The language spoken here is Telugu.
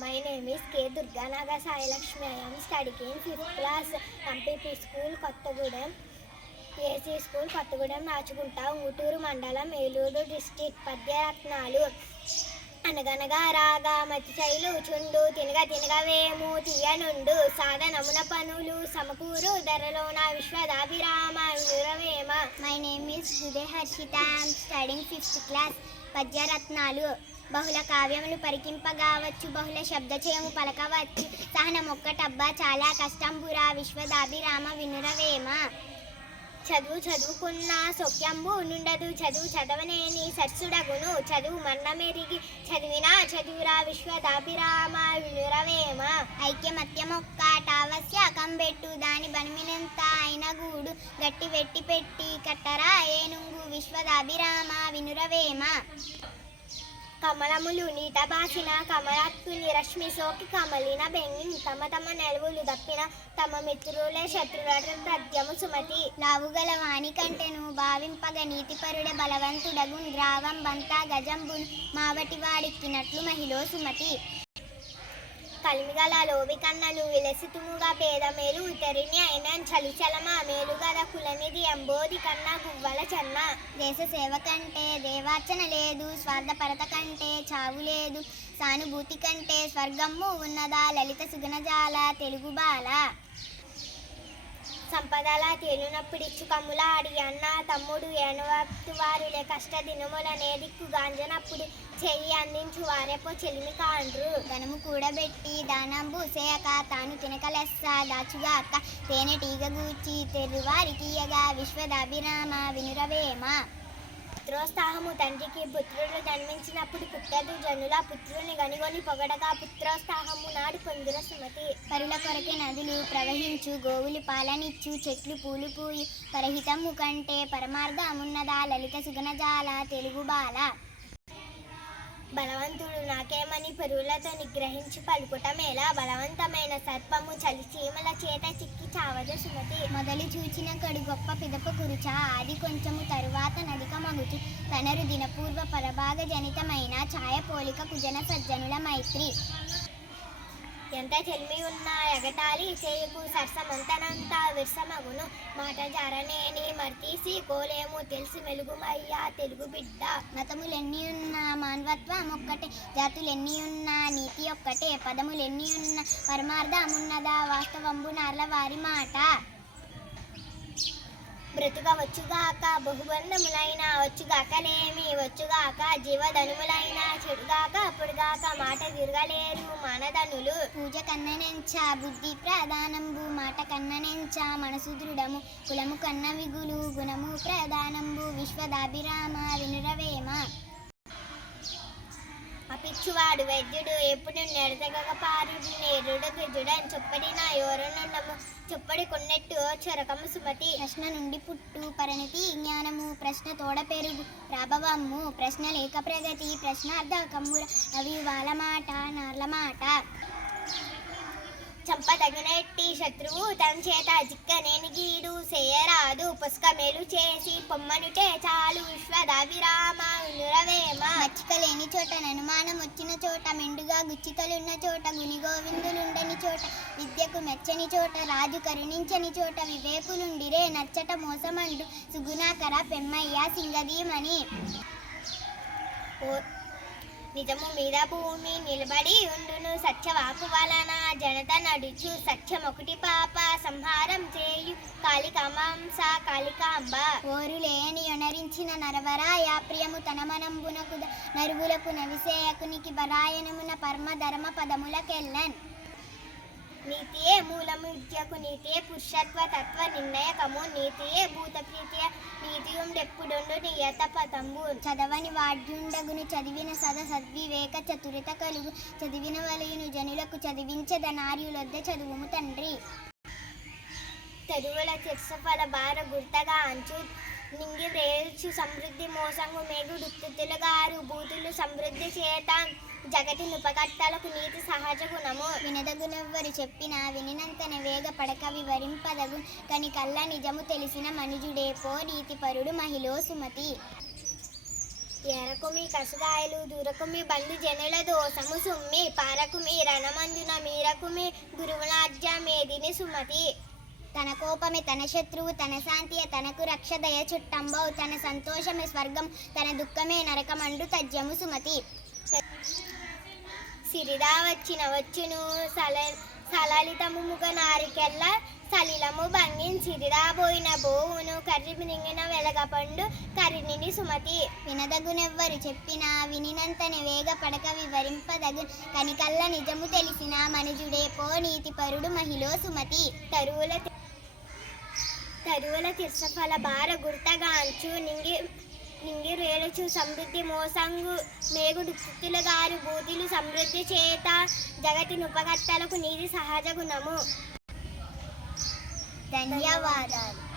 My name is K. Durganaga Sai Lakshmi. I am studying in 5th class. MPP School, Kottagudem. AC school Kottagudem Nachukunta Uturu మండలం ఏలూరు డిస్ట్రిక్ట్. పద్యరత్నాలు. అనగనగా రాగా మతి శైలు చుండు తినగ తినగ వేము తీయనుండు సాధనమున పనులు సమకూరు ధరలోన విశ్వదాభిరామ వినురవేమ. My name is Hrudaya Harshitha. I'm studying 5th class. పద్యరత్నాలు. బహుళ కావ్యములు పరికింపగావచ్చు, బహుళ శబ్దచయము పలకవచ్చు, సహనమొక్కటబ్బా చాలా కష్టంబురా విశ్వదాభిరామ వినురవేమ. చదువు చదువుకున్న సౌఖ్యంబు నుండదు, చదువు చదవనేని సర్సుడగును, చదువు మన్నమెరిగి చదివినా చదువురా విశ్వదాభిరామ వినురవేమ. ఐక్యమత్యమొక్క టావస్య కంబెట్టు దాని బనిమినంత అయిన గూడు గట్టి వెట్టి పెట్టి కట్టరా ఏనుంగు విశ్వదాభిరామ వినురవేమ. కమలములు నీట బాసిన కమలాత్తుని రశ్మి సోకి కమలిన బెంగి తమ తమ నెలవులు దప్పిన తమ మిత్రులే శత్రుల దద్యము సుమతి. లావుగల వాణి కంటెను భావింపగ నీతిపరుడ బలవంతుడగు ద్రావం బంతా గజంబును మావటి వాడిక్కినట్లు మహిళ సుమతి. కలిమిగల లోవి కన్నను విలసితుముగా పేద మేలు ఉతరిని అయిన చలిచలమ మేలుగల కులనిధి అంబోది కన్నా గువ్వల చెన్న. దేశ సేవ కంటే దేవార్చన లేదు, స్వార్థపరత కంటే చావు లేదు, సానుభూతి కంటే స్వర్గమ్ము ఉన్నదా లలిత సుగుణజాల తెలుగు బాల. సంపదల తేలినప్పుడిచ్చు కమ్ముల అడి అన్న తమ్ముడు ఏనవత్తు వారులే కష్ట దినములనే దిక్కు గాంజనప్పుడు చెయ్యి అందించు వారేపో చెలిమి కాండ్రు. ధనము కూడబెట్టి దానంబు సేయక తాను తినకలెస్స దాచుగాక తేనెటీగ గూర్చి తెరువారికియగా విశ్వదాభిరామ వినురవేమ. పుత్రోత్సాహము తండ్రికి పుత్రుడు జన్మించినప్పుడు పుట్టదు జనుల పుత్రుని గనిగొని పొగడగా పుత్రోత్సాహము నాడు పొందుర సుమతి. పరుల కొరకే నదులు ప్రవహించు, గోవులు పాలనిచ్చు, చెట్లు పూలు పూయు, పరహితము కంటే పరమార్థమున్నదా లలిత సుగుణజాల తెలుగు బాల. బలవంతుడు నాకేమని పరువులతో నిగ్రహించి పలుకుటమేలా బలవంతమైన సర్పము చలి చీమల చేత చిక్కి చావదు సుమతి. మొదలు చూచిన కడు గొప్ప పిదప కురుచా ఆది కొంచెము తరువాత నదిక మగుచు తనరు దినపూర్వ పరభాగ జనితమైన ఛాయ పోలిక కుజన సజ్జనుల మైత్రి. ఎంత చెల్మి ఉన్నా ఎగతాళి చేయకు సరసమంతనంత విరసమగును మాట జారనేని మర్తీసి కోలేము తెలిసి మెలుగుమయ్యా తెలుగు బిడ్డ. మతములెన్ని ఉన్నా మానవత్వం ఒక్కటే, జాతులెన్ని ఉన్నా నీతి ఒక్కటే, పదములెన్ని ఉన్నా పరమార్థమున్నదా వాస్తవంబు నార్ల వారి మాట. బ్రతుక వచ్చుగాక బహుబంధములైన వచ్చుగాకలేమి వచ్చుగాక జీవధనుములైన చెడుగాక అప్పుడుగాక మాట తిరగలేరు మానధనులు. పూజ కన్ననెంచ బుద్ధి ప్రధానంబు మాట కన్ననెంచ మనసు దృఢము కులము కన్న విగులు గుణము ప్రధానంబు విశ్వదాభిరామ వినురవేమ. అపిచ్చువాడు వైద్యుడు ఎప్పుడు నెడతగక పారుడు నేరుడు గిజుడని చొప్పడిన యోరనుండము చొప్పడి కొన్నెట్టు చొరకము సుమతి. ప్రశ్న నుండి పుట్టు పరిణతి జ్ఞానము ప్రశ్న తోడ పెరుగు ప్రాభవము ప్రశ్న లేక ప్రగతి ప్రశ్నార్థకమ్ముర అవి వాళ్ళ మాట నార్ల మాట. చంపదగినట్టి శత్రువు తన చేత జిక్కనేని గీడు చేయరాదు పుష్కమేలు చేసి పొమ్మనుటే చాలు విశ్వదాభిరామ వినురవేమ. మచ్చికలేని చోట అనుమానం వచ్చిన చోట మెండుగా గుచ్చికలున్న చోట గుని గోవిందులుండని చోట విద్యకు మెచ్చని చోట రాజు కరుణించని చోట వివేకులుండిరే నచ్చట మోసమండు సుగుణాకర పెమ్మయ్య సింగదీమని. నిజము మీద భూమి నిలబడి ఉండును సత్యవాకు వలన జనత నడుచు సత్యమొకటి పాప సంహారం చేయు కాళికామాంస కాళికాంబ. ఓరులేని యొనరించిన నరవరాయ ప్రియము తన మనంబునకు నరువులకు నవిసేయకునికి బరాయనమున పరమ ధర్మ పదములకెల్లన్. నీతియే మూలము విద్యకు నీతియే పురుషత్వ తత్వ నిర్ణయకము నీతియే భూత ప్రీతియ నీతియుండెప్పుడుండు నియత పదంబు. చదవని వాడ్యుండగును చదివిన సద్వివేక చతురిత కలుగు చదివిన వలయును జనులకు చదివించద నార్యులొద్ద చదువుము తండ్రి. తెరువుల చిత్సఫల భార గుర్తగా అంచు నింగి వ్రేల్చు సమృద్ధి మోసంగు మేగుడుత్తులుగారు బూతులు సమృద్ధి చేత జగతి నుపకట్టలకు నీతి సహజ గుణము. వినదగునెవ్వరు చెప్పినా వినినంతనే వేగ పడక వివరింపదగు కని కల్లా నిజము తెలిసిన మనుజుడే పో నీతిపరుడు మహిళ సుమతి. ఎరకు మీ కసుగాయలు దూరకు మీ బంధు జనుల దోసము సుమ్మి పారకు మీ రణమందున మీరకు మీ గురువునాజ్య మేదిని సుమతి. తన కోపమే తన శత్రువు, తన శాంతియే తనకు రక్ష, దయ చుట్టంబవు, తన సంతోషమే స్వర్గం, తన దుఃఖమే నరకమండు తజ్యము సుమతి. సిరిదా వచ్చిన వచ్చును సలలితము ముగ నారికెల్ల సలిలము భంగిన్ సిరిదా పోయిన బోవును కర్రి మింగిన వెలగపండు కరినిని సుమతి. వినదగునెవ్వరు చెప్పినా వినినంతనే వేగ పడక వివరింపదగు కనికల్ల నిజము తెలిసిన మనుజుడే పో నీతి పరుడు మహిళ సుమతి. తరువుల తిర్సఫల భార గుర్తగాంచు నింగి రేలుచు సమృద్ధి మోసంగు మేగుడు స్థితులు గారు బూతులు సమృద్ధి చేత జగతి నుపగత్తలకు నీది సహజ గుణము. ధన్యవాదాలు.